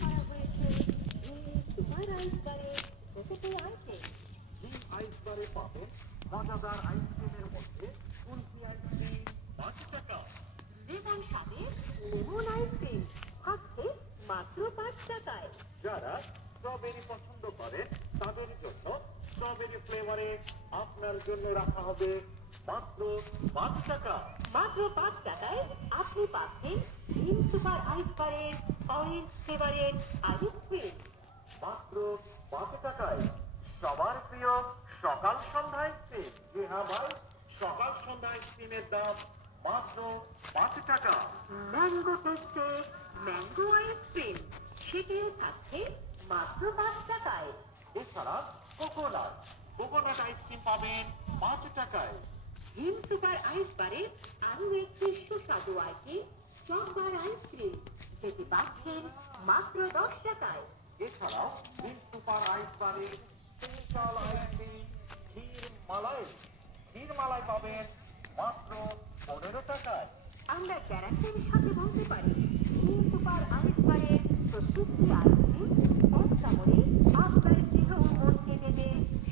করা হয়েছে সুপার আইস বারে প্রতিটি আইটেম। এই আইস বারে পাবেন মজাদার আইসক্রিমের মধ্যে কুলফি আইসক্রিম 5 টাকা, লেমন স্বাদে লেমন আইসক্রিম থাকছে মাত্র 5 টাকায়। যারা স্ট্রবেরি পছন্দ করেন তাদের জন্য স্ট্রবেরি ফ্লেভারে আপনার জন্য রাখা হবে মাত্র 5 টাকা। মাত্র 5 টাকায় আপনি পাচ্ছেন ড্রিম সুপার আইস বারের অরেঞ্জ ফ্লেভারের আইসক্রিম। মাত্র 5 টাকায় সবার প্রিয় সকাল সন্ধ্যা আইসক্রিম। জি হ্যাঁ ভাই, সকাল সন্ধ্যা আইসক্রিমের দাম মাত্র 5 টাকা। ম্যাঙ্গো টেস্টে ম্যাঙ্গো আইসক্রিম সেটিও থাকছে মাত্র 5 টাকায়। এছাড়া কোকোনাট আইসক্রিম পাবেন 5 টাকায়। ড্রিম সুপার আইস বারে আরো একটি সুস্বাদু আইটেম চকবার আইসক্রিম যেটি পাচ্ছেন মাত্র 10 টাকায়। এছাড়াও ড্রিম সুপার আইস বারে স্পেশাল আইসক্রিম ক্ষীর মালাই পাবেন মাত্র 15 টাকায়। আমরা গ্যারান্টির সাথে বলতে পারি ড্রিম সুপার আইস বারের প্রত্যেকটি আইসক্রিম এক কামড়ে আপনার দেহ ও মনকে দেবে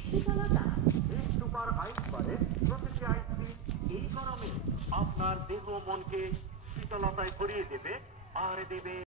শীতলতা। ড্রিম সুপার আইস বারে প্রতিটি আইসক্রিম এই গরমে আপনার দেহ ও মনকে শীতলতায় ভরিয়ে দেবে আর দেবে